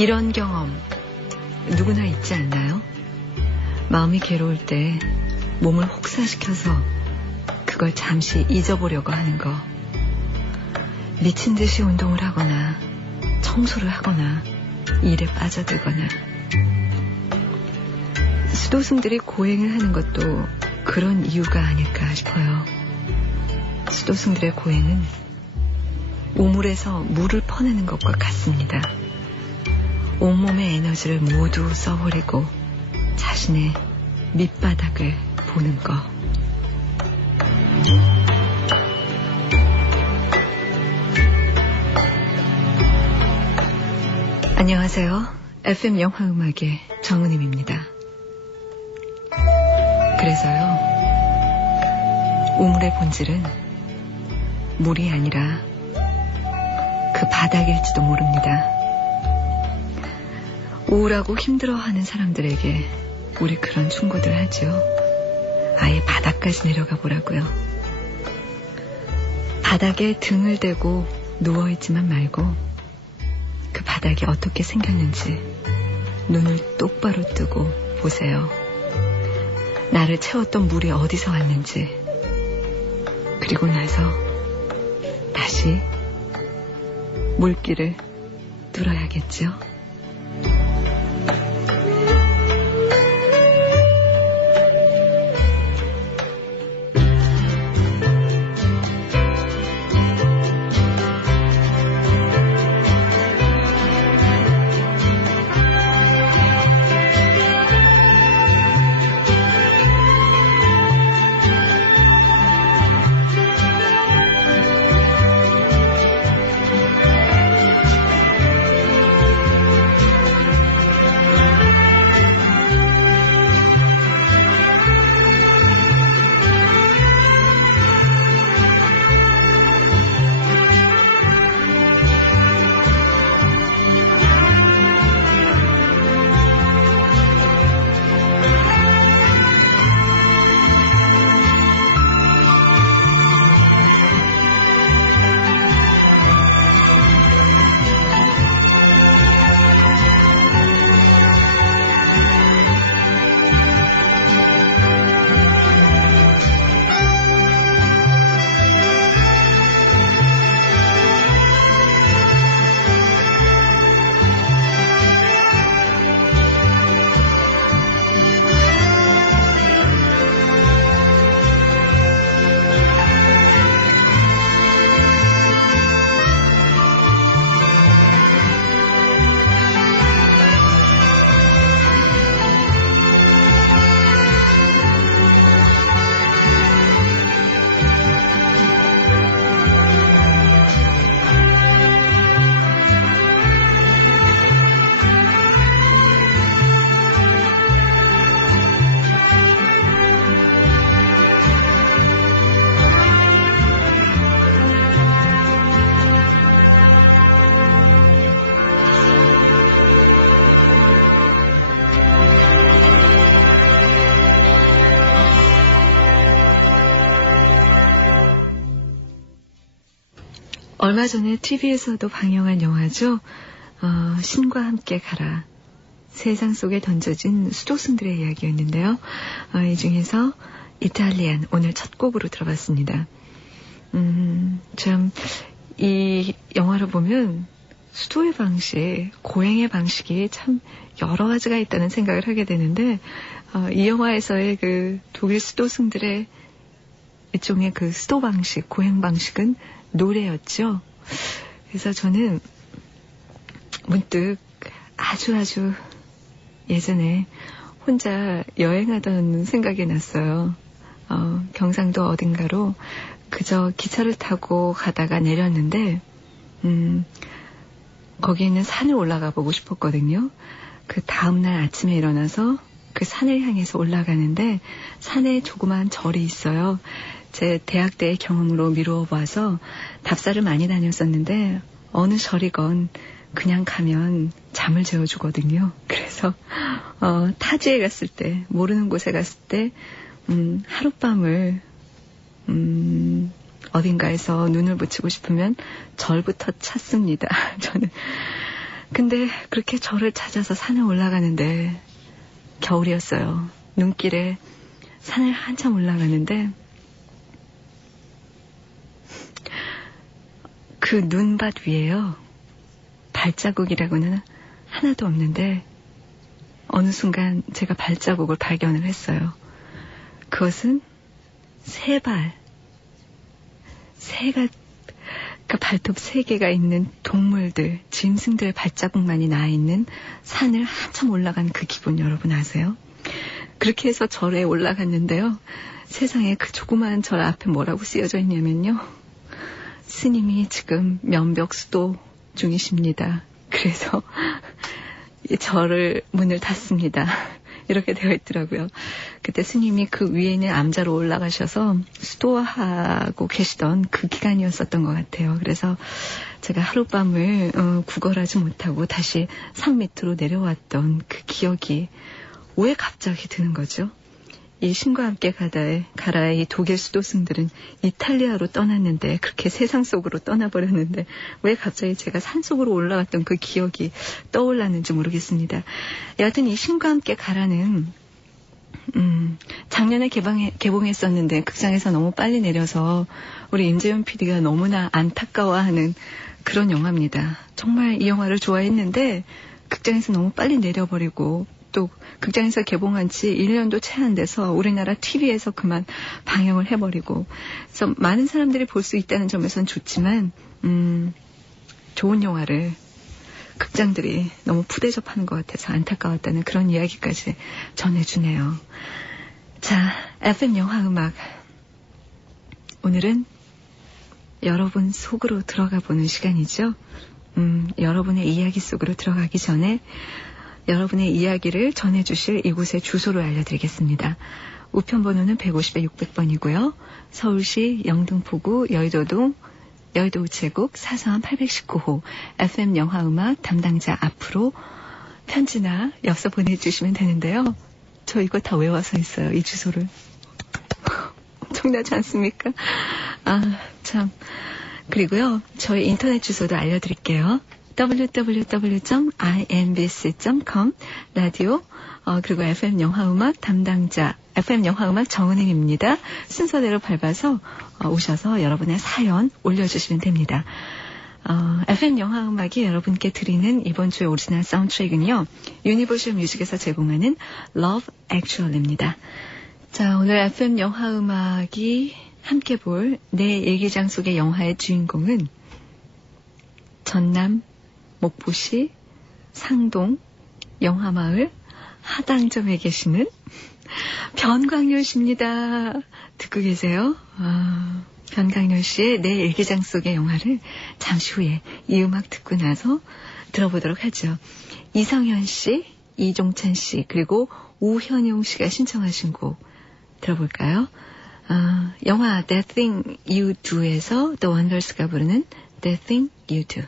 이런 경험 누구나 있지 않나요? 마음이 괴로울 때 몸을 혹사시켜서 그걸 잠시 잊어보려고 하는 거. 미친 듯이 운동을 하거나 청소를 하거나 일에 빠져들거나. 수도승들이 고행을 하는 것도 그런 이유가 아닐까 싶어요. 수도승들의 고행은 우물에서 물을 퍼내는 것과 같습니다. 온몸의 에너지를 모두 써버리고 자신의 밑바닥을 보는 것. 안녕하세요. FM 영화음악의 정은임입니다. 그래서요, 우물의 본질은 물이 아니라 그 바닥일지도 모릅니다. 우울하고 힘들어하는 사람들에게 우리 그런 충고들 하죠. 아예 바닥까지 내려가 보라고요. 바닥에 등을 대고 누워있지만 말고 그 바닥이 어떻게 생겼는지 눈을 똑바로 뜨고 보세요. 나를 채웠던 물이 어디서 왔는지. 그리고 나서 다시 물길을 뚫어야겠죠. 얼마 전에 TV에서도 방영한 영화죠. 신과 함께 가라. 세상 속에 던져진 수도승들의 이야기였는데요. 이 중에서 이탈리안 오늘 첫 곡으로 들어봤습니다. 참 이 영화를 보면 수도의 방식, 고행의 방식이 참 여러 가지가 있다는 생각을 하게 되는데 이 영화에서의 그 독일 수도승들의 일종의 그 수도 방식, 고행 방식은 노래였죠. 그래서 저는 문득 아주 예전에 혼자 여행하던 생각이 났어요. 경상도 어딘가로 그저 기차를 타고 가다가 내렸는데 거기 있는 산을 올라가 보고 싶었거든요. 그 다음날 아침에 일어나서 그 산을 향해서 올라가는데 산에 조그마한 절이 있어요. 제 대학 때의 경험으로 미루어 봐서 답사를 많이 다녔었는데 어느 절이건 그냥 가면 잠을 재워주거든요. 그래서 타지에 갔을 때, 모르는 곳에 갔을 때 하룻밤을 어딘가에서 눈을 붙이고 싶으면 절부터 찾습니다. 저는 근데 그렇게 저를 찾아서 산에 올라가는데 겨울이었어요. 눈길에 산을 한참 올라가는데 그 눈밭 위에요. 발자국이라고는 하나도 없는데 어느 순간 제가 발자국을 발견을 했어요. 그것은 새가 발톱 3개가 있는 동물들, 짐승들의 발자국만이 나있는 산을 한참 올라간 그 기분 여러분 아세요? 그렇게 해서 절에 올라갔는데요. 세상에 그 조그마한 절 앞에 뭐라고 쓰여져 있냐면요. 스님이 지금 면벽 수도 중이십니다. 그래서 이 절을 문을 닫습니다. 이렇게 되어 있더라고요. 그때 스님이 그 위에 있는 암자로 올라가셔서 수도하고 계시던 그 기간이었었던 것 같아요. 그래서 제가 하룻밤을 구걸하지 못하고 다시 산 밑으로 내려왔던 그 기억이 왜 갑자기 드는 거죠? 이 신과 함께 가라의 이 독일 수도승들은 이탈리아로 떠났는데 그렇게 세상 속으로 떠나버렸는데 왜 갑자기 제가 산속으로 올라갔던 그 기억이 떠올랐는지 모르겠습니다. 여하튼 이 신과 함께 가라는 작년에 개봉했었는데 극장에서 너무 빨리 내려서 우리 임재윤 PD가 너무나 안타까워하는 그런 영화입니다. 정말 이 영화를 좋아했는데 극장에서 너무 빨리 내려버리고 또 극장에서 개봉한 지 1년도 채 안 돼서 우리나라 TV에서 그만 방영을 해버리고 그래서 많은 사람들이 볼 수 있다는 점에서는 좋지만 좋은 영화를 극장들이 너무 푸대접하는 것 같아서 안타까웠다는 그런 이야기까지 전해주네요. 자, FM 영화음악 오늘은 여러분 속으로 들어가 보는 시간이죠. 여러분의 이야기 속으로 들어가기 전에 여러분의 이야기를 전해주실 이곳의 주소를 알려드리겠습니다. 우편번호는 150에 600번이고요. 서울시 영등포구 여의도동 여의도 우체국 4서원 819호 FM 영화음악 담당자 앞으로 편지나 엽서 보내주시면 되는데요. 저 이거 다 외워서 있어요. 이 주소를. 엄청나지 않습니까? 참. 그리고요. 저희 인터넷 주소도 알려드릴게요. www.inbc.com 라디오 그리고 FM 영화음악 담당자 FM 영화음악 정은행입니다. 순서대로 밟아서 오셔서 여러분의 사연 올려주시면 됩니다. FM 영화음악이 여러분께 드리는 이번 주의 오리지널 사운드트랙은요. 유니버셜 뮤직에서 제공하는 Love Actual입니다. 자, 오늘 FM 영화음악이 함께 볼 내 일기장 속의 영화의 주인공은 전남 목포시 상동 영화마을 하당점에 계시는 변광열 씨입니다. 듣고 계세요? 변광열 씨의 내 일기장 속의 영화를 잠시 후에 이 음악 듣고 나서 들어보도록 하죠. 이성현 씨, 이종찬 씨, 그리고 우현용 씨가 신청하신 곡 들어볼까요? 영화 That Thing You Do에서 The Wonders가 부르는 That Thing You Do.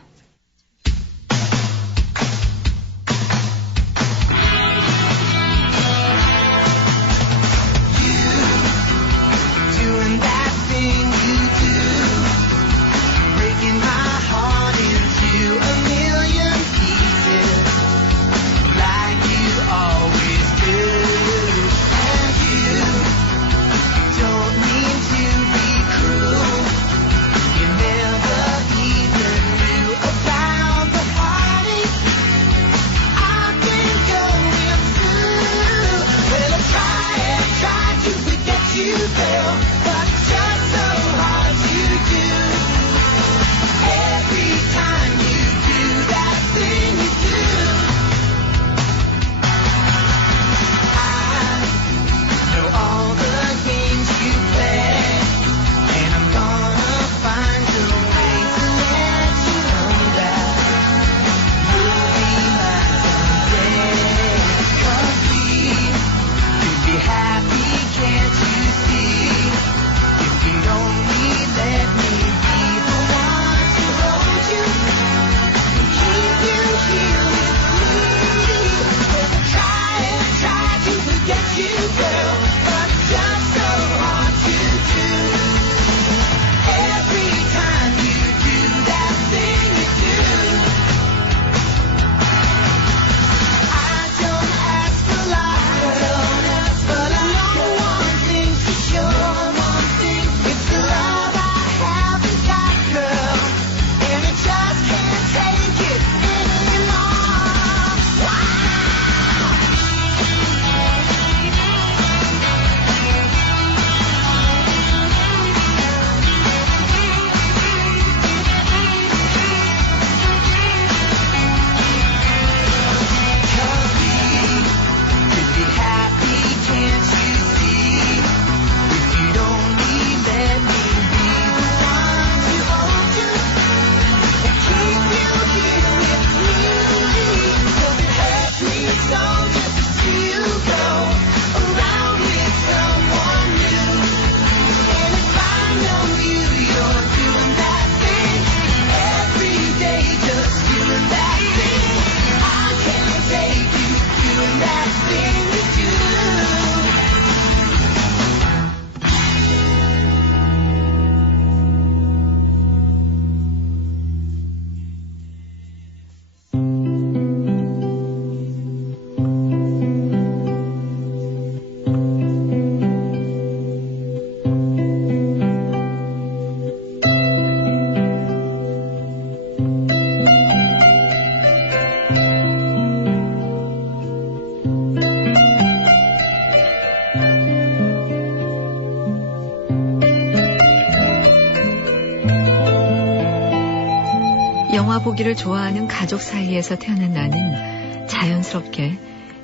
보기를 좋아하는 가족 사이에서 태어난 나는 자연스럽게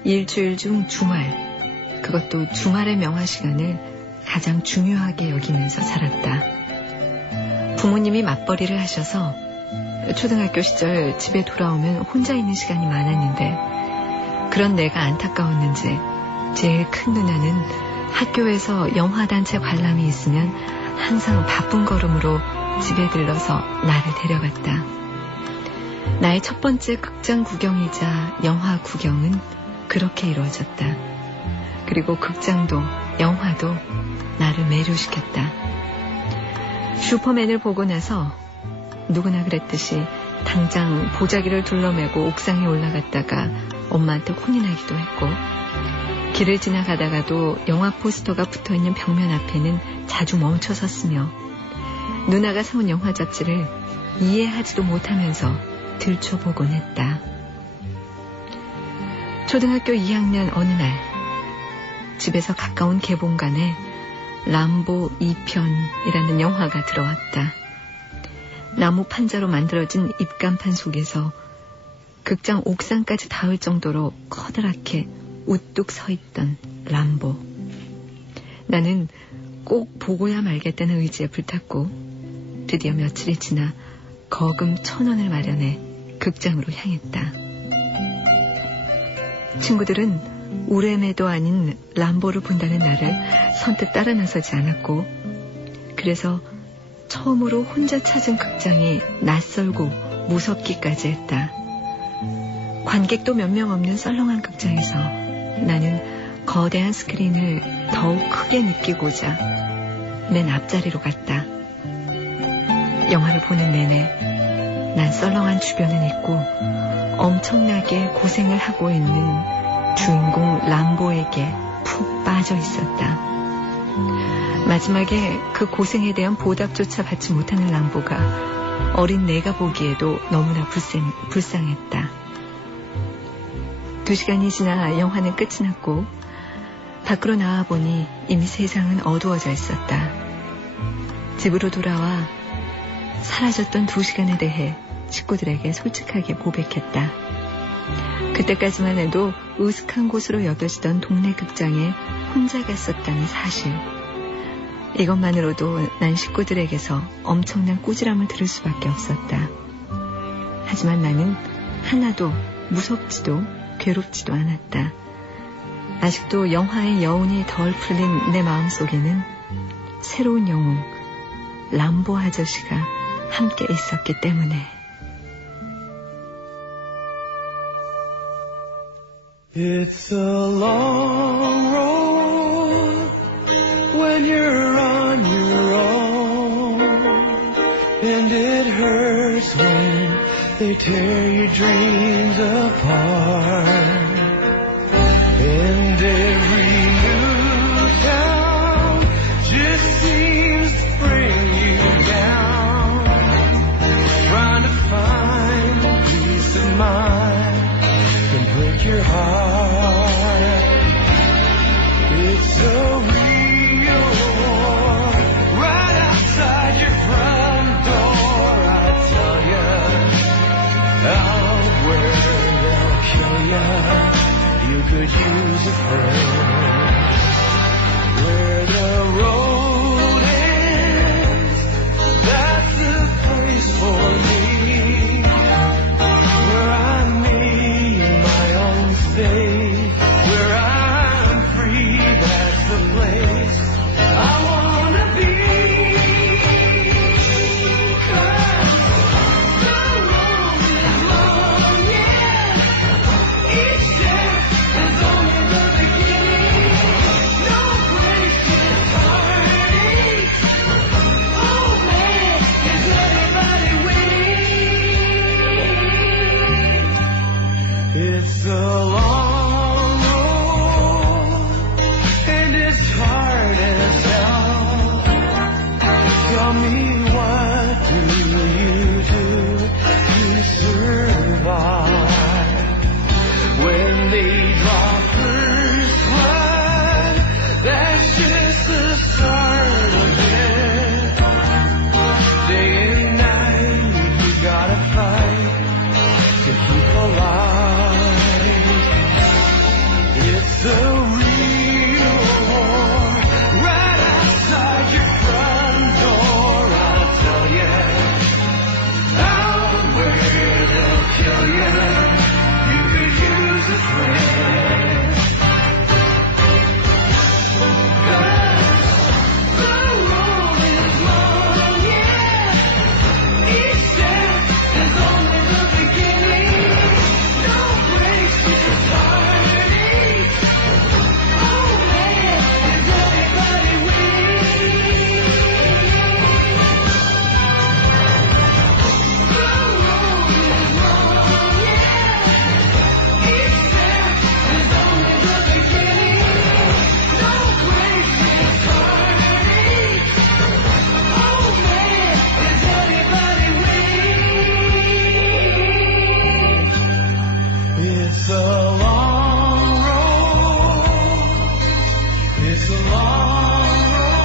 일주일 중 주말, 그것도 주말의 명화 시간을 가장 중요하게 여기면서 살았다. 부모님이 맞벌이를 하셔서 초등학교 시절 집에 돌아오면 혼자 있는 시간이 많았는데 그런 내가 안타까웠는지 제일 큰 누나는 학교에서 영화단체 관람이 있으면 항상 바쁜 걸음으로 집에 들러서 나를 데려갔다. 나의 첫 번째 극장 구경이자 영화 구경은 그렇게 이루어졌다. 그리고 극장도 영화도 나를 매료시켰다. 슈퍼맨을 보고 나서 누구나 그랬듯이 당장 보자기를 둘러매고 옥상에 올라갔다가 엄마한테 혼이 나기도 했고, 길을 지나가다가도 영화 포스터가 붙어있는 벽면 앞에는 자주 멈춰 섰으며 누나가 사온 영화 잡지를 이해하지도 못하면서 들춰보곤 했다. 초등학교 2학년 어느 날 집에서 가까운 개봉관에 람보 2편이라는 영화가 들어왔다. 나무 판자로 만들어진 입간판 속에서 극장 옥상까지 닿을 정도로 커다랗게 우뚝 서 있던 람보. 나는 꼭 보고야 말겠다는 의지에 불탔고 드디어 며칠이 지나 거금 1,000원을 마련해 극장으로 향했다. 친구들은 우레메도 아닌 람보를 본다는 나를 선뜻 따라 나서지 않았고, 그래서 처음으로 혼자 찾은 극장이 낯설고 무섭기까지 했다. 관객도 몇 명 없는 썰렁한 극장에서 나는 거대한 스크린을 더욱 크게 느끼고자 맨 앞자리로 갔다. 영화를 보는 내내 난 썰렁한 주변을 잊고 엄청나게 고생을 하고 있는 주인공 람보에게 푹 빠져 있었다. 마지막에 그 고생에 대한 보답조차 받지 못하는 람보가 어린 내가 보기에도 너무나 불쌍했다. 2시간이 지나 영화는 끝이 났고 밖으로 나와보니 이미 세상은 어두워져 있었다. 집으로 돌아와 사라졌던 2시간에 대해 식구들에게 솔직하게 고백했다. 그때까지만 해도 으슥한 곳으로 여겨지던 동네 극장에 혼자 갔었다는 사실. 이것만으로도 난 식구들에게서 엄청난 꾸지람을 들을 수밖에 없었다. 하지만 나는 하나도 무섭지도 괴롭지도 않았다. 아직도 영화의 여운이 덜 풀린 내 마음속에는 새로운 영웅, 람보 아저씨가 함께 있었기 때문에. It's a long road when you're on your own, and it hurts when they tear your dreams apart, and every new town just seems to bring you down, trying to find peace of mind can break your heart. It's a real war right outside your front door. I tell you, out where they'll kill you, you could use a friend. Where the road ends, that's the place for me. Where I made my own state, where I'm free, that's the place I wanna be. 'Cause the road is long, yeah. Each day is only the beginning. No place is heartache. Oh man, is anybody winning? It's a long road, and it's hard as hell. Tell me, what do you do to survive? When they drop first blood, that's just the start of it. Day and night, you gotta fight to keep alive. It's the real war right outside your front door. I'll tell you out where they'll kill you. You could use a friend. It's a long road. It's a long road.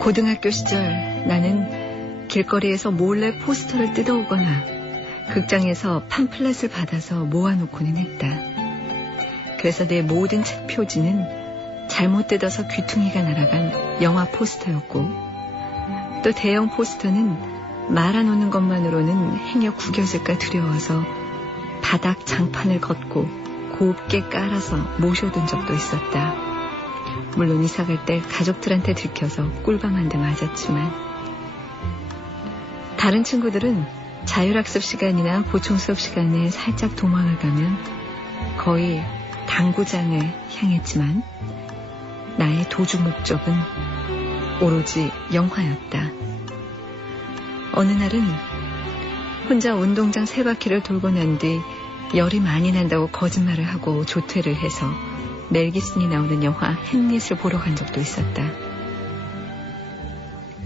고등학교 시절 나는 길거리에서 몰래 포스터를 뜯어오거나 극장에서 팜플렛을 받아서 모아놓고는 했다. 그래서 내 모든 책 표지는 잘못 뜯어서 귀퉁이가 날아간 영화 포스터였고, 또 대형 포스터는 말아놓는 것만으로는 행여 구겨질까 두려워서 바닥 장판을 걷고 곱게 깔아서 모셔둔 적도 있었다. 물론 이사갈 때 가족들한테 들켜서 꿀밤 한 대 맞았지만, 다른 친구들은 자율학습 시간이나 보충 수업 시간에 살짝 도망을 가면 거의 당구장을 향했지만, 나의 도주 목적은 오로지 영화였다. 어느 날은 혼자 운동장 3바퀴를 돌고 난 뒤 열이 많이 난다고 거짓말을 하고 조퇴를 해서 멜 깁슨이 나오는 영화 햄릿을 보러 간 적도 있었다.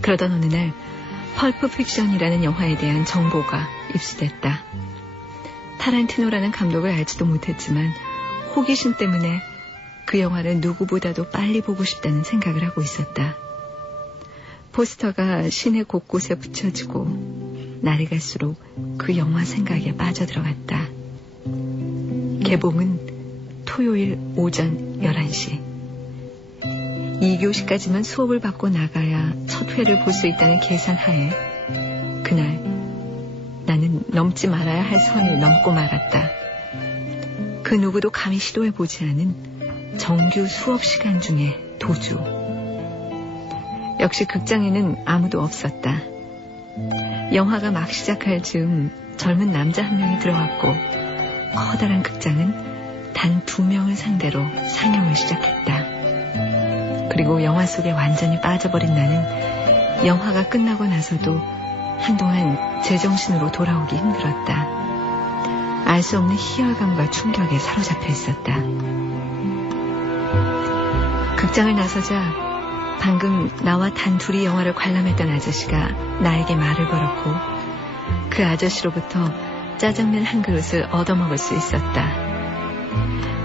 그러던 어느 날 펄프 픽션이라는 영화에 대한 정보가 입수됐다. 타란티노라는 감독을 알지도 못했지만 호기심 때문에 그 영화를 누구보다도 빨리 보고 싶다는 생각을 하고 있었다. 포스터가 시내 곳곳에 붙여지고 날이 갈수록 그 영화 생각에 빠져들어갔다. 개봉은 토요일 오전 11시. 2교시까지만 수업을 받고 나가야 첫 회를 볼 수 있다는 계산하에 그날 나는 넘지 말아야 할 선을 넘고 말았다. 그 누구도 감히 시도해보지 않은 정규 수업 시간 중에 도주. 역시 극장에는 아무도 없었다. 영화가 막 시작할 즈음 젊은 남자 한 명이 들어왔고, 커다란 극장은 단 2명을 상대로 상영을 시작했다. 그리고 영화 속에 완전히 빠져버린 나는 영화가 끝나고 나서도 한동안 제정신으로 돌아오기 힘들었다. 알 수 없는 희열감과 충격에 사로잡혀 있었다. 극장을 나서자 방금 나와 단 둘이 영화를 관람했던 아저씨가 나에게 말을 걸었고, 그 아저씨로부터 짜장면 한 그릇을 얻어먹을 수 있었다.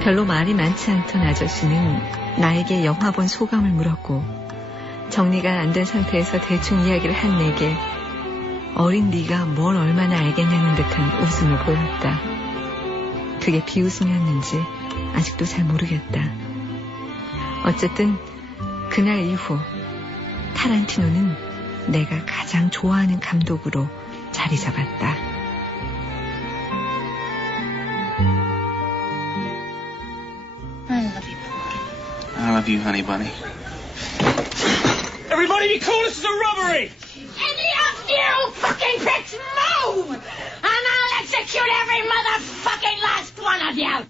별로 말이 많지 않던 아저씨는 나에게 영화 본 소감을 물었고, 정리가 안 된 상태에서 대충 이야기를 한 내게 어린 네가 뭘 얼마나 알겠냐는 듯한 웃음을 보였다. 그게 비웃음이었는지 아직도 잘 모르겠다. 어쨌든 그날 이후 타란티노는 내가 가장 좋아하는 감독으로 자리 잡았다. I love you, honey bunny. Everybody be cool, this is a robbery! Any of you fucking pricks move! And I'll let execute every motherfucking last one of you!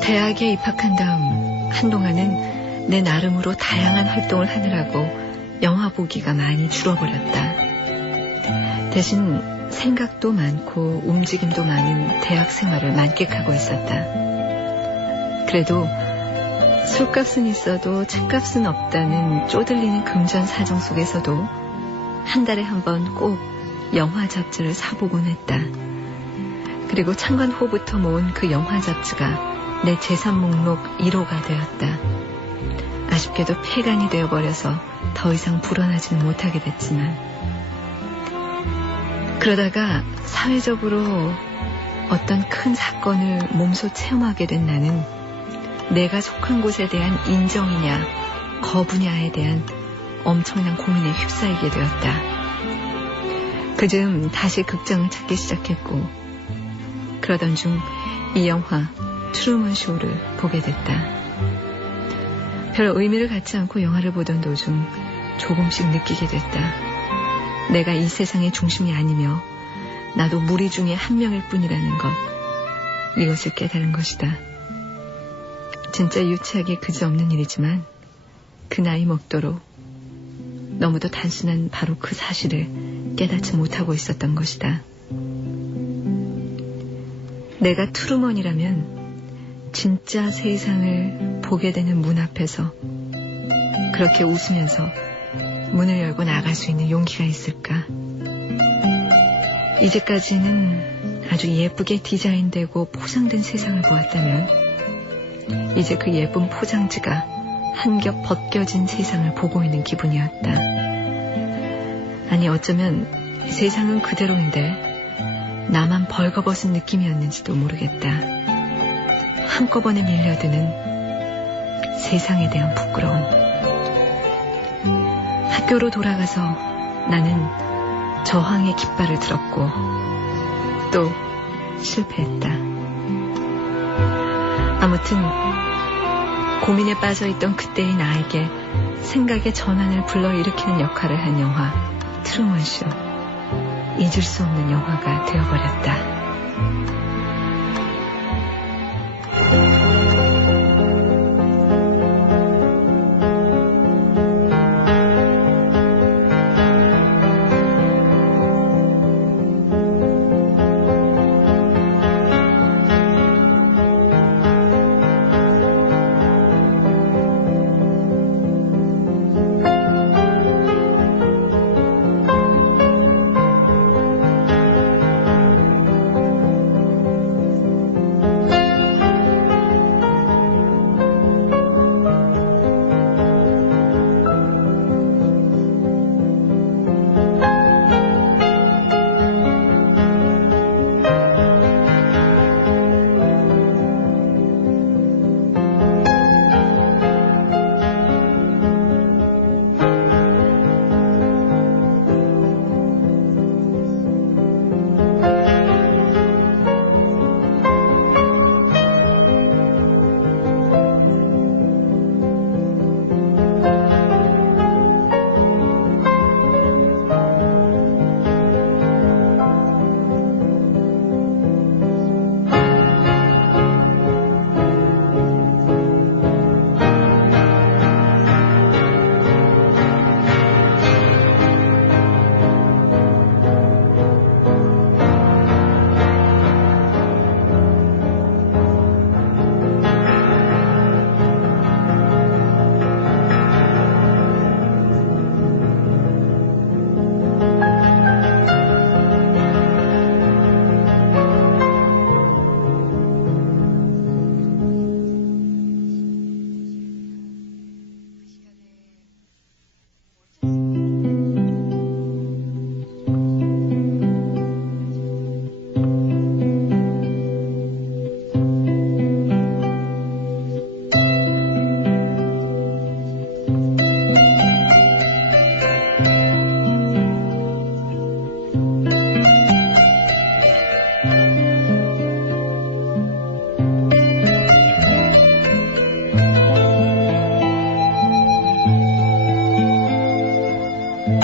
대학에 입학한 다음 한동안은 내 나름으로 다양한 활동을 하느라고 영화 보기가 많이 줄어버렸다. 대신 생각도 많고 움직임도 많은 대학 생활을 만끽하고 있었다. 그래도 술값은 있어도 책값은 없다는 쪼들리는 금전사정 속에서도 한 달에 한 번 꼭 영화 잡지를 사보곤 했다. 그리고 창간 후부터 모은 그 영화 잡지가 내 재산 목록 1호가 되었다. 아쉽게도 폐간이 되어버려서 더 이상 불어나지는 못하게 됐지만, 그러다가 사회적으로 어떤 큰 사건을 몸소 체험하게 된 나는 내가 속한 곳에 대한 인정이냐 거부냐에 대한 엄청난 고민에 휩싸이게 되었다. 그즈음 다시 극장을 찾기 시작했고, 그러던 중 이 영화 트루먼 쇼를 보게 됐다. 별 의미를 갖지 않고 영화를 보던 도중 조금씩 느끼게 됐다. 내가 이 세상의 중심이 아니며 나도 무리 중에 한 명일 뿐이라는 것, 이것을 깨달은 것이다. 진짜 유치하게 그지없는 일이지만 그 나이 먹도록 너무도 단순한 바로 그 사실을 깨닫지 못하고 있었던 것이다. 내가 트루먼이라면 진짜 세상을 보게 되는 문 앞에서 그렇게 웃으면서 문을 열고 나갈 수 있는 용기가 있을까? 이제까지는 아주 예쁘게 디자인되고 포장된 세상을 보았다면 이제 그 예쁜 포장지가 한 겹 벗겨진 세상을 보고 있는 기분이었다. 아니, 어쩌면 세상은 그대로인데 나만 벌거벗은 느낌이었는지도 모르겠다. 한꺼번에 밀려드는 세상에 대한 부끄러움. 학교로 돌아가서 나는 저항의 깃발을 들었고 또 실패했다. 아무튼 고민에 빠져있던 그때의 나에게 생각의 전환을 불러일으키는 역할을 한 영화 트루먼쇼. 잊을 수 없는 영화가 되어버렸다.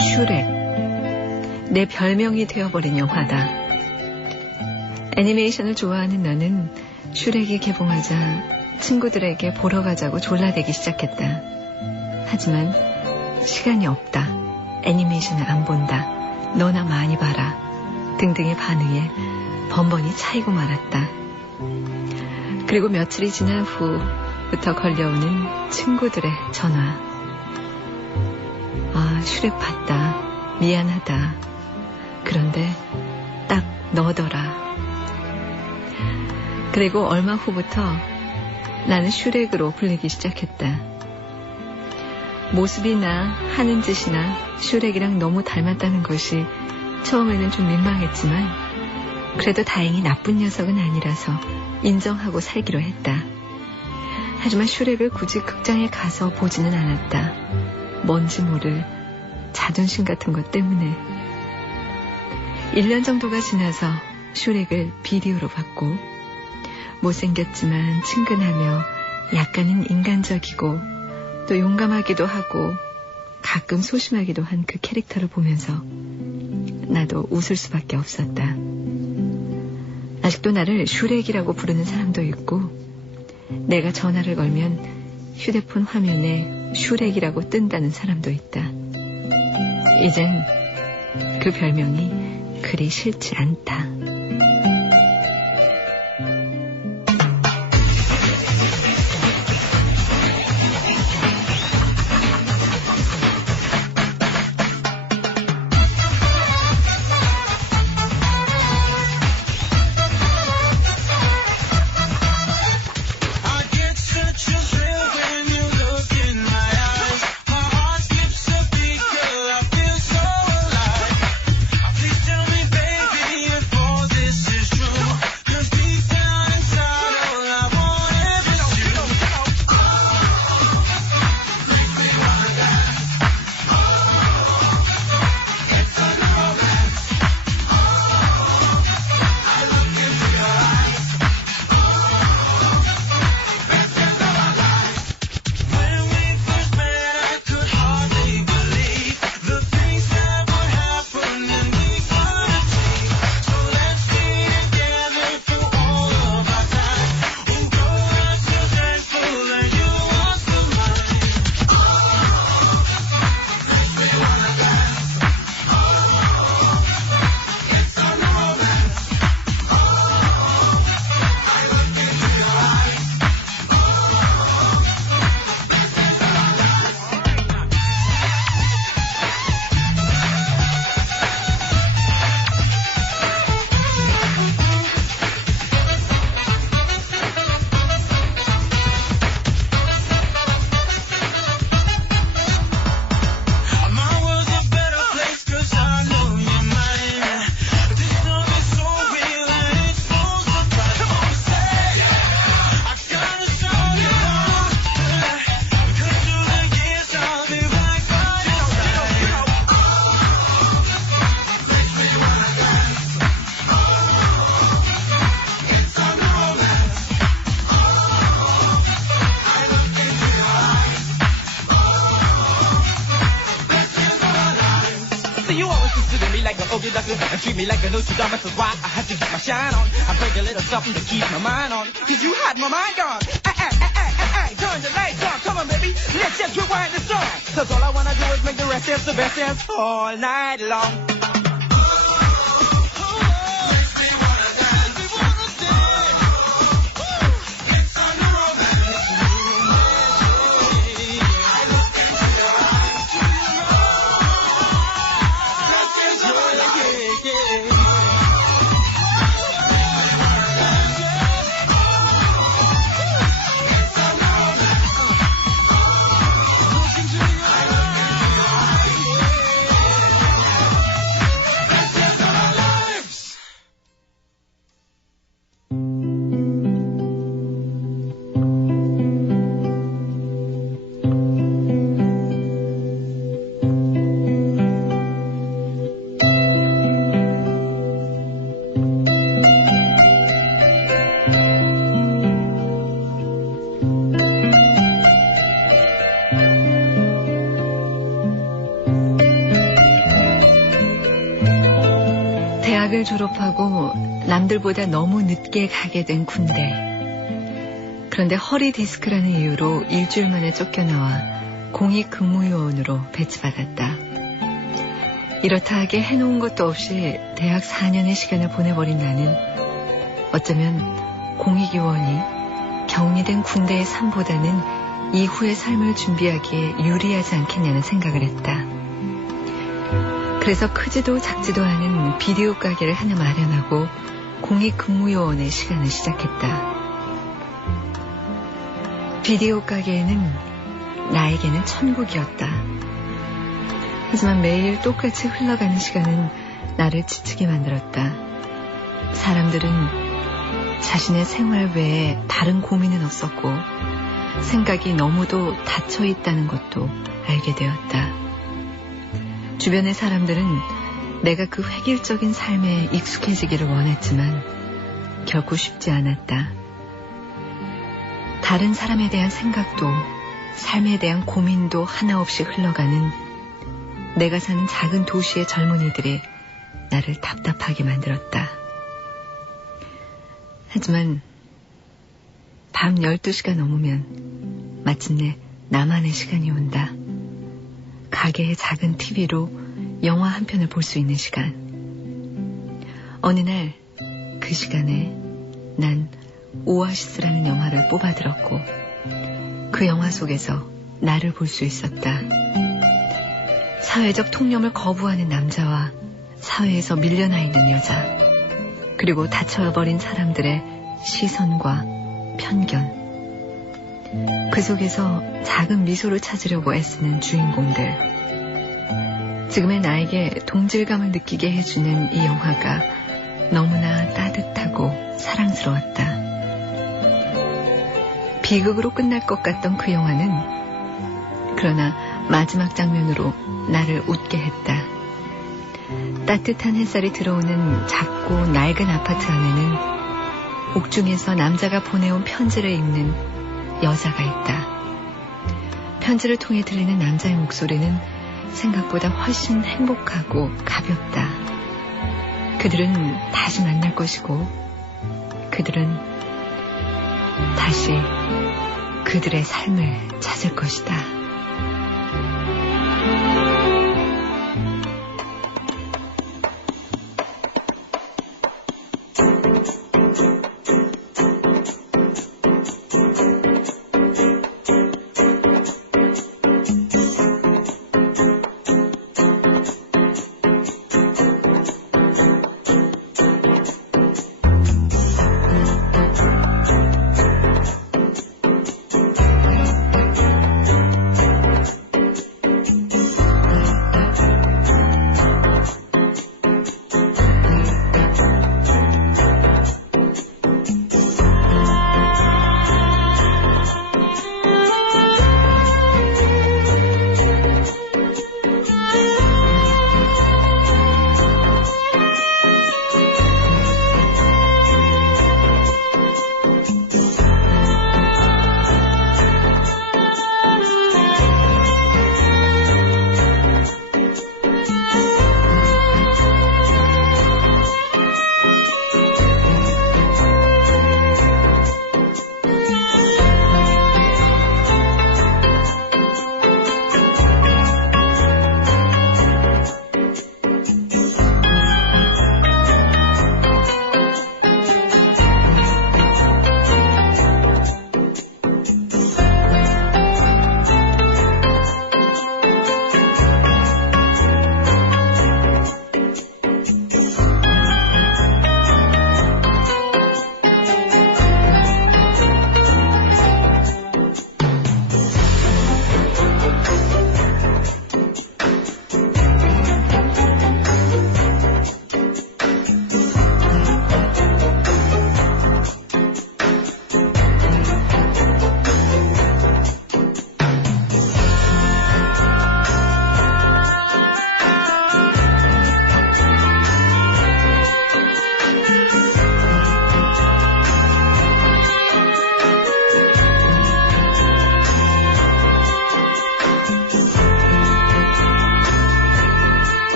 슈렉. 내 별명이 되어버린 영화다. 애니메이션을 좋아하는 나는 슈렉이 개봉하자 친구들에게 보러 가자고 졸라대기 시작했다. 하지만 시간이 없다. 애니메이션을 안 본다. 너나 많이 봐라. 등등의 반응에 번번이 차이고 말았다. 그리고 며칠이 지난 후부터 걸려오는 친구들의 전화. 아, 슈렉 봤다. 미안하다. 그런데 딱 너더라. 그리고 얼마 후부터 나는 슈렉으로 불리기 시작했다. 모습이나 하는 짓이나 슈렉이랑 너무 닮았다는 것이 처음에는 좀 민망했지만 그래도 다행히 나쁜 녀석은 아니라서 인정하고 살기로 했다. 하지만 슈렉을 굳이 극장에 가서 보지는 않았다. 뭔지 모를 자존심 같은 것 때문에. 1년 정도가 지나서 슈렉을 비디오로 봤고 못생겼지만 친근하며 약간은 인간적이고 또 용감하기도 하고 가끔 소심하기도 한 그 캐릭터를 보면서 나도 웃을 수밖에 없었다. 아직도 나를 슈렉이라고 부르는 사람도 있고 내가 전화를 걸면 휴대폰 화면에 슈렉이라고 뜬다는 사람도 있다. 이젠 그 별명이 그리 싫지 않다. Please tell me, baby, if all's consider me like an ogie ducker and treat me like a Nostradamus. That's why I had to get my shine on. I bring a little something to keep my mind on. Cause you had my mind gone. Turn the lights on, come on baby, let's just rewind the song. Cause all I wanna do is make the rest dance, the best dance all night long. 대학을 졸업하고 남들보다 너무 늦게 가게 된 군대. 그런데 허리 디스크라는 이유로 일주일 만에 쫓겨나와 공익근무요원으로 배치받았다. 이렇다 하게 해놓은 것도 없이 대학 4년의 시간을 보내버린 나는 어쩌면 공익요원이 격리된 군대의 삶보다는 이후의 삶을 준비하기에 유리하지 않겠냐는 생각을 했다. 그래서 크지도 작지도 않은 비디오 가게를 하나 마련하고 공익근무요원의 시간을 시작했다. 비디오 가게에는 나에게는 천국이었다. 하지만 매일 똑같이 흘러가는 시간은 나를 지치게 만들었다. 사람들은 자신의 생활 외에 다른 고민은 없었고 생각이 너무도 닫혀 있다는 것도 알게 되었다. 주변의 사람들은 내가 그 획일적인 삶에 익숙해지기를 원했지만 결코 쉽지 않았다. 다른 사람에 대한 생각도 삶에 대한 고민도 하나 없이 흘러가는 내가 사는 작은 도시의 젊은이들이 나를 답답하게 만들었다. 하지만 밤 12시가 넘으면 마침내 나만의 시간이 온다. 가게의 작은 TV로 영화 한 편을 볼 수 있는 시간. 어느 날 그 시간에 난 오아시스라는 영화를 뽑아들었고 그 영화 속에서 나를 볼 수 있었다. 사회적 통념을 거부하는 남자와 사회에서 밀려나 있는 여자, 그리고 닫혀버린 사람들의 시선과 편견. 그 속에서 작은 미소를 찾으려고 애쓰는 주인공들. 지금의 나에게 동질감을 느끼게 해주는 이 영화가 너무나 따뜻하고 사랑스러웠다. 비극으로 끝날 것 같던 그 영화는 그러나 마지막 장면으로 나를 웃게 했다. 따뜻한 햇살이 들어오는 작고 낡은 아파트 안에는 옥중에서 남자가 보내온 편지를 읽는 여자가 있다. 편지를 통해 들리는 남자의 목소리는 생각보다 훨씬 행복하고 가볍다. 그들은 다시 만날 것이고 그들은 다시 그들의 삶을 찾을 것이다.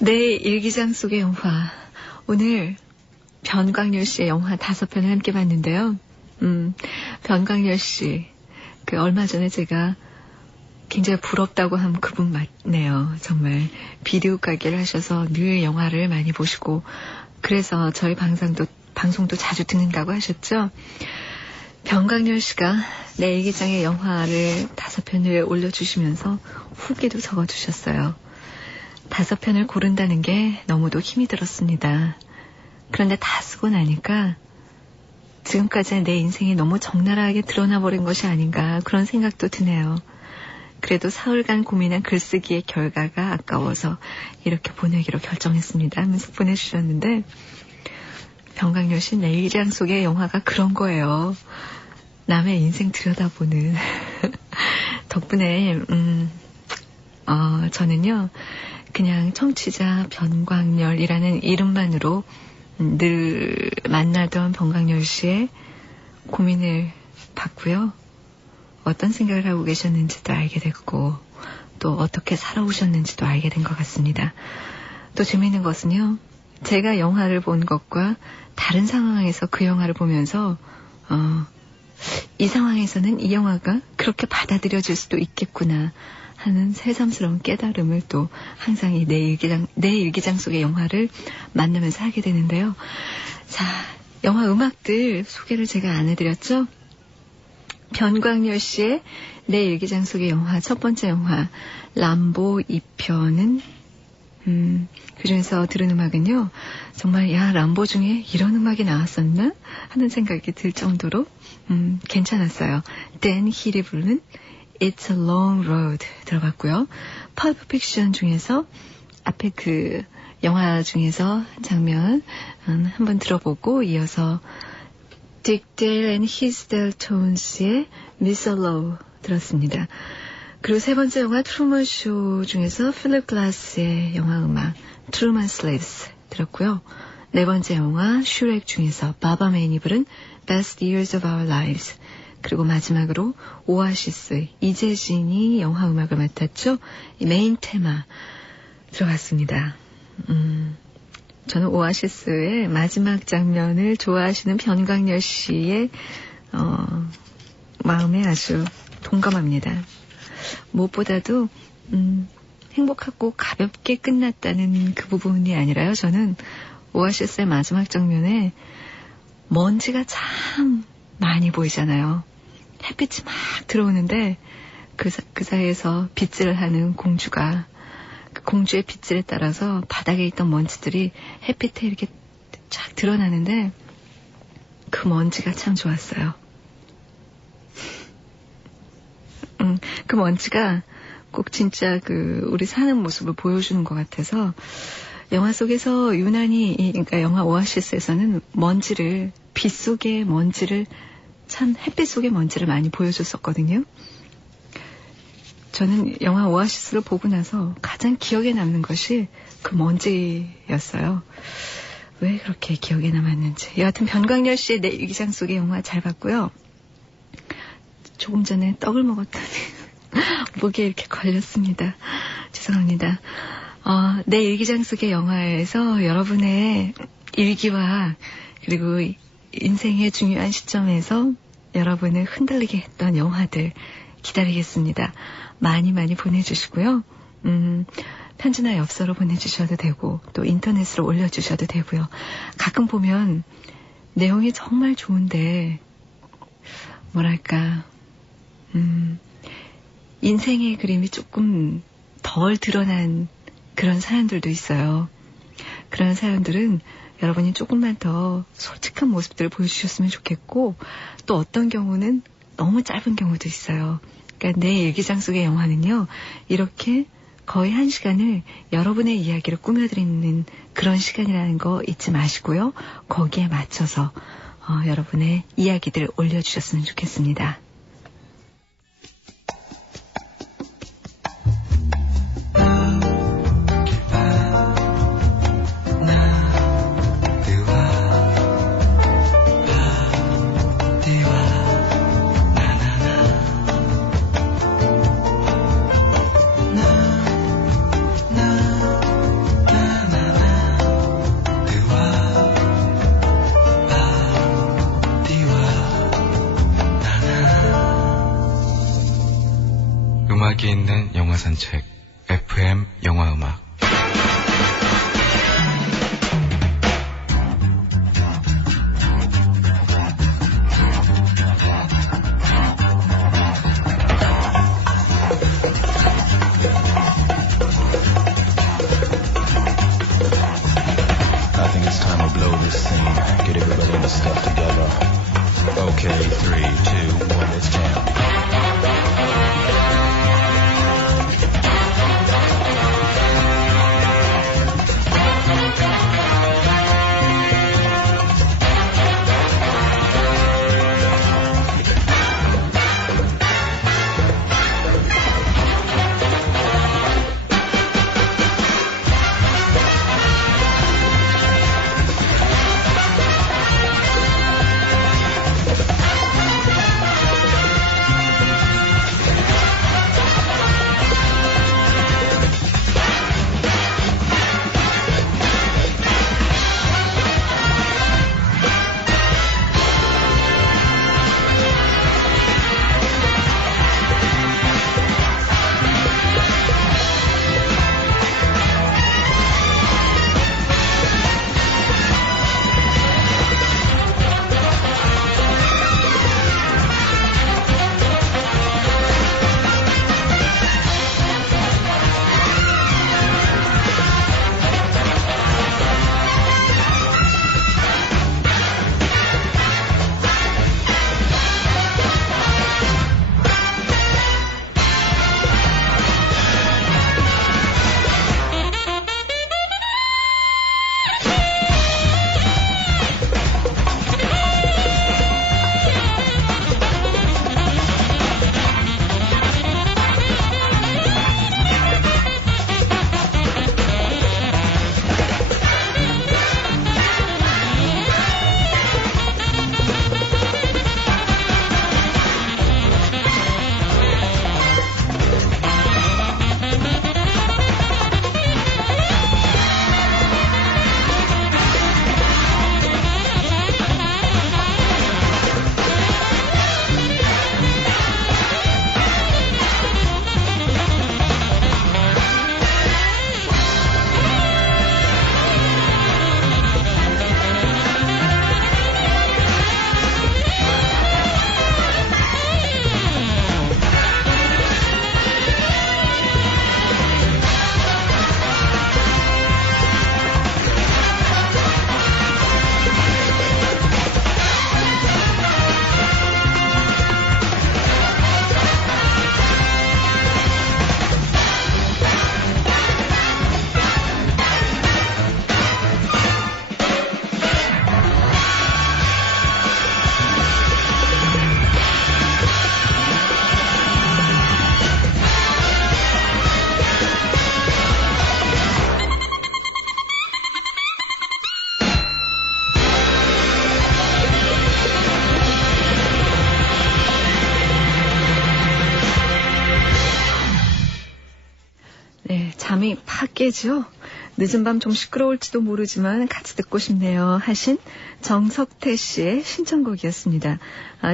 내 일기장 속의 영화. 오늘 변광열 씨의 영화 5편을 함께 봤는데요. 변광열 씨. 얼마 전에 제가 굉장히 부럽다고 한 그분 맞네요. 정말 비디오 가게를 하셔서 늘 영화를 많이 보시고 그래서 저희 방송도 자주 듣는다고 하셨죠. 변광열 씨가 내 일기장의 영화를 5편을 올려주시면서 후기도 적어주셨어요. 5편을 고른다는 게 너무도 힘이 들었습니다. 그런데 다 쓰고 나니까 지금까지의 내 인생이 너무 적나라하게 드러나버린 것이 아닌가 그런 생각도 드네요. 그래도 사흘간 고민한 글쓰기의 결과가 아까워서 이렇게 보내기로 결정했습니다 하면서 보내주셨는데 변광열 씨 내 일기장 속의 영화가 그런 거예요. 남의 인생 들여다보는 덕분에 저는요 그냥 청취자 변광열이라는 이름만으로 늘 만나던 변광열 씨의 고민을 봤고요. 어떤 생각을 하고 계셨는지도 알게 됐고 또 어떻게 살아오셨는지도 알게 된 것 같습니다. 또 재미있는 것은요. 제가 영화를 본 것과 다른 상황에서 그 영화를 보면서 이 상황에서는 이 영화가 그렇게 받아들여질 수도 있겠구나 하는 새삼스러운 깨달음을 또 항상 내 일기장 속의 영화를 만나면서 하게 되는데요. 자, 영화 음악들 소개를 제가 안 해드렸죠? 변광열 씨의 내 일기장 속의 영화 첫 번째 영화 람보 2편은 그중에서 들은 음악은요. 정말 람보 중에 이런 음악이 나왔었나? 하는 생각이 들 정도로 괜찮았어요. 댄 힐이 부르는 It's a Long Road 들어봤고요. 펄프 픽션 중에서 앞에 그 영화 중에서 장면 한번 들어보고 이어서 Dick Dale and His Deltones의 Miss Low 들었습니다. 그리고 세 번째 영화 트루먼 쇼 중에서 필립 글라스의 영화 음악 트루먼 슬레이브스 들었고요. 네 번째 영화 슈렉 중에서 바바 메인이 부른 Best Years of Our Lives 그리고 마지막으로 오아시스 이재진이 영화 음악을 맡았죠. 이 메인 테마 들어갔습니다. 저는 오아시스의 마지막 장면을 좋아하시는 변광열 씨의 마음에 아주 동감합니다. 무엇보다도 행복하고 가볍게 끝났다는 그 부분이 아니라요. 저는 오아시스의 마지막 장면에 먼지가 참 많이 보이잖아요. 햇빛이 막 들어오는데 그 사이에서 빗질을 하는 공주가 그 공주의 빗질에 따라서 바닥에 있던 먼지들이 햇빛에 이렇게 쫙 드러나는데 그 먼지가 참 좋았어요. 그 먼지가 꼭 진짜 우리 사는 모습을 보여주는 것 같아서 영화 속에서 유난히 그러니까 영화 오아시스에서는 빛 속의 먼지를 참 햇빛 속의 먼지를 많이 보여줬었거든요. 저는 영화 오아시스를 보고 나서 가장 기억에 남는 것이 그 먼지였어요. 왜 그렇게 기억에 남았는지. 여하튼 변광열 씨의 내 일기장 속의 영화 잘 봤고요. 조금 전에 떡을 먹었더니 목에 이렇게 걸렸습니다. 죄송합니다. 내 일기장 속의 영화에서 여러분의 일기와 그리고 인생의 중요한 시점에서 여러분을 흔들리게 했던 영화들 기다리겠습니다. 많이 보내주시고요. 편지나 엽서로 보내주셔도 되고 또 인터넷으로 올려주셔도 되고요. 가끔 보면 내용이 정말 좋은데 뭐랄까 인생의 그림이 조금 덜 드러난 그런 사연들도 있어요. 그런 사연들은 여러분이 조금만 더 솔직한 모습들을 보여주셨으면 좋겠고 또 어떤 경우는 너무 짧은 경우도 있어요. 그러니까 내 일기장 속의 영화는요. 이렇게 거의 1시간을 여러분의 이야기를 꾸며드리는 그런 시간이라는 거 잊지 마시고요. 거기에 맞춰서 여러분의 이야기들을 올려주셨으면 좋겠습니다. 인기 있는 영화 산책 FM 영화 음악. I think it's time to blow this scene. Get everybody in the stuff together. Okay, 3, 2, 1, let's jam. 잠이 팍 깨죠? 늦은 밤 좀 시끄러울지도 모르지만 같이 듣고 싶네요 하신 정석태 씨의 신청곡이었습니다.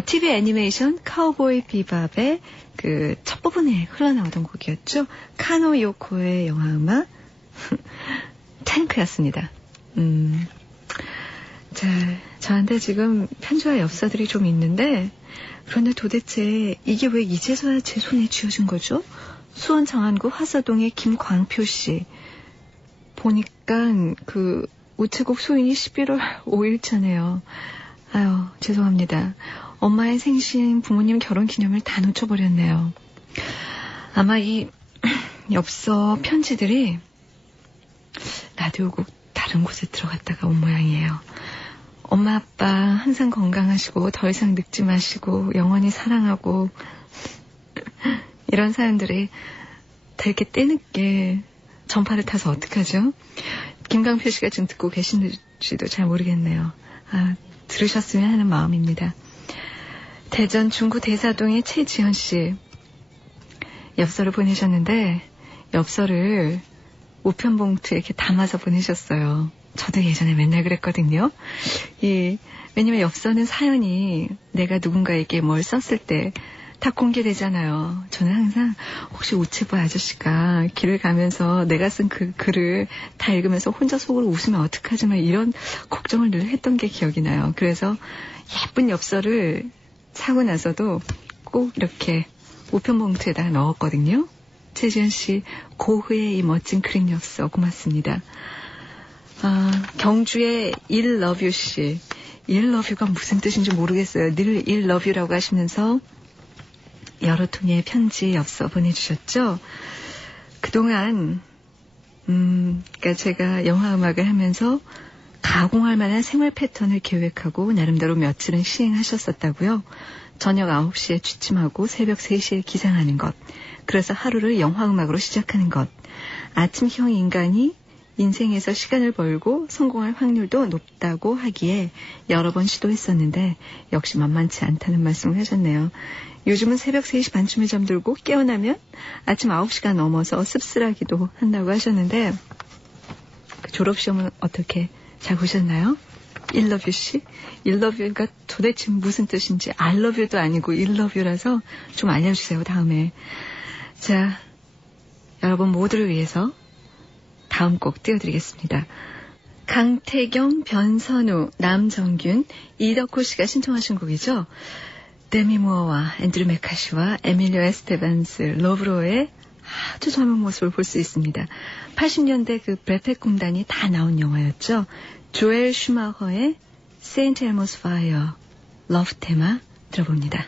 TV 애니메이션 카우보이 비밥의 그 첫 부분에 흘러나오던 곡이었죠. 카노 요코의 영화음악 탱크였습니다. 자, 저한테 지금 편지와 엽서들이 좀 있는데 그런데 도대체 이게 왜 이제서야 제 손에 쥐어진 거죠? 수원 정안구 화서동의 김광표 씨. 보니까 그 우체국 소인이 11월 5일차네요. 아유, 죄송합니다. 엄마의 생신, 부모님 결혼 기념일 다 놓쳐버렸네요. 아마 이 엽서 편지들이 라디오국 다른 곳에 들어갔다가 온 모양이에요. 엄마 아빠 항상 건강하시고 더 이상 늙지 마시고 영원히 사랑하고 이런 사연들이 다 이렇게 때늦게 전파를 타서 어떡하죠? 김광표 씨가 지금 듣고 계신지도 잘 모르겠네요. 들으셨으면 하는 마음입니다. 대전 중구 대사동의 최지현 씨 엽서를 보내셨는데 엽서를 우편봉투에 이렇게 담아서 보내셨어요. 저도 예전에 맨날 그랬거든요. 왜냐면 엽서는 사연이 내가 누군가에게 뭘 썼을 때 다 공개되잖아요. 저는 항상 혹시 우체부 아저씨가 길을 가면서 내가 쓴 그 글을 다 읽으면서 혼자 속으로 웃으면 어떡하지 막 이런 걱정을 늘 했던 게 기억이 나요. 그래서 예쁜 엽서를 사고 나서도 꼭 이렇게 우편봉투에다가 넣었거든요. 최지연 씨 고흐의 이 멋진 그림 엽서 고맙습니다. 경주의 I love you 씨. I love you가 무슨 뜻인지 모르겠어요. 늘 I love you라고 하시면서 여러 통의 편지 엽서 보내주셨죠. 그동안 그러니까 제가 영화 음악을 하면서 가공할 만한 생활 패턴을 계획하고 나름대로 며칠은 시행하셨었다고요. 저녁 9시에 취침하고 새벽 3시에 기상하는 것. 그래서 하루를 영화 음악으로 시작하는 것. 아침형 인간이 인생에서 시간을 벌고 성공할 확률도 높다고 하기에 여러 번 시도했었는데 역시 만만치 않다는 말씀을 하셨네요. 요즘은 새벽 3시 반쯤에 잠들고 깨어나면 아침 9시가 넘어서 씁쓸하기도 한다고 하셨는데 졸업시험은 어떻게 잘 보셨나요? I love you 씨? I love you가 도대체 무슨 뜻인지 I love you도 아니고 I love you라서 좀 알려주세요, 다음에. 자, 여러분 모두를 위해서 다음 곡 띄워드리겠습니다. 강태경, 변선우, 남정균, 이덕호 씨가 신청하신 곡이죠. 데미 무어와 앤드류 메카시와 에밀리오 에스테반스, 로브로의 아주 젊은 모습을 볼 수 있습니다. 80년대 그 브래펫 군단이 다 나온 영화였죠. 조엘 슈마허의 세인트 엘모스 파이어, 러브 테마 들어봅니다.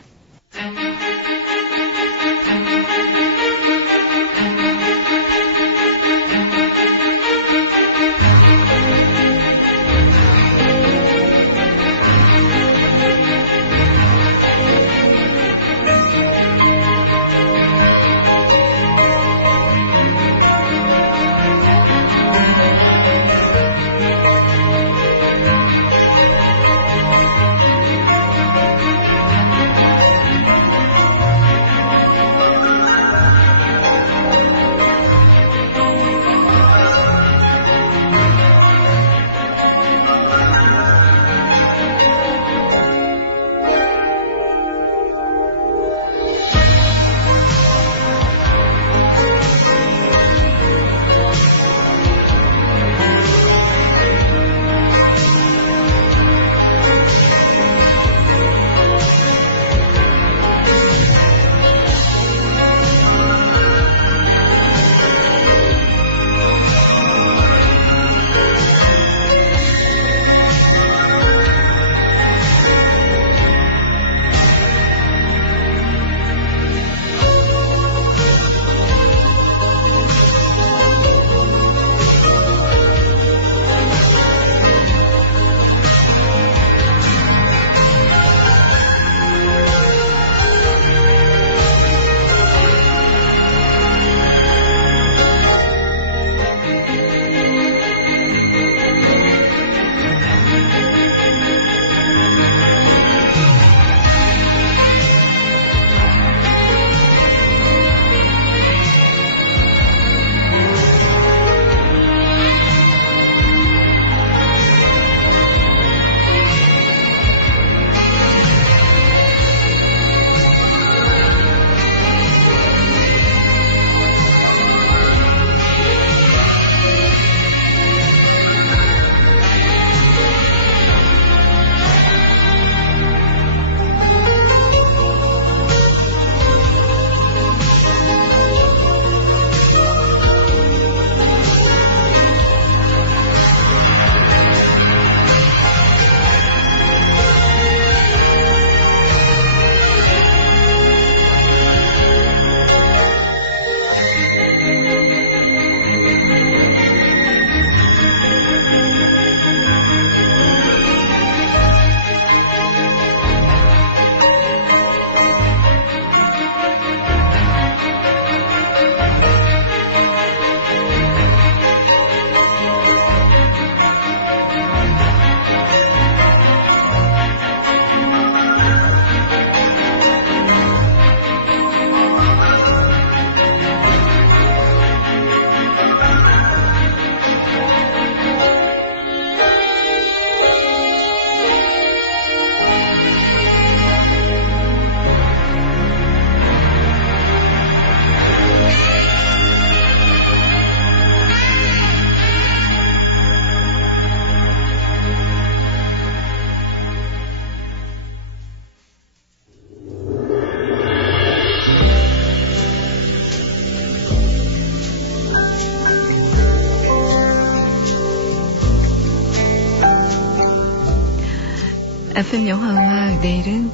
FM 영화음악 내일은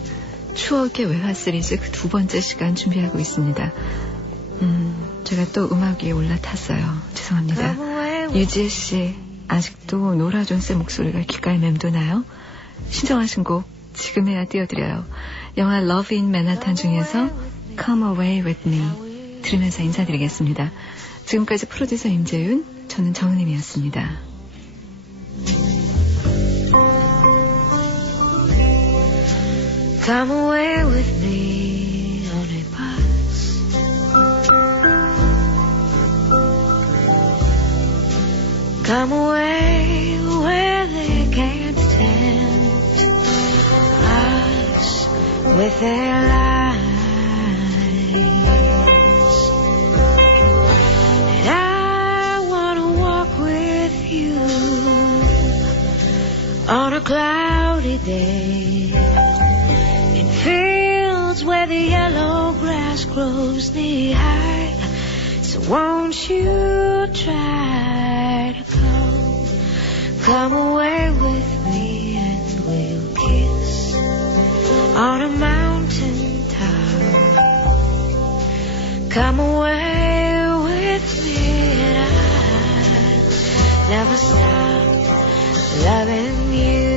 추억의 외화 시리즈 그 두 번째 시간 준비하고 있습니다. 제가 또 음악 위에 올라탔어요. 죄송합니다. 유지혜 씨 아직도 노라 존스의 목소리가 귓가에 맴도나요? 신청하신 곡 지금해야 띄워드려요. 영화 Love in Manhattan 중에서 Come Away With Me 들으면서 인사드리겠습니다. 지금까지 프로듀서 임재윤, 저는 정은임이었습니다. Come away with me on a bus. Come away where they can't tempt us with their lies. And I wanna walk with you on a cloudy day, fields where the yellow grass grows knee high. So won't you try to come away with me and we'll kiss on a mountain top. Come away with me and I'll never stop loving you.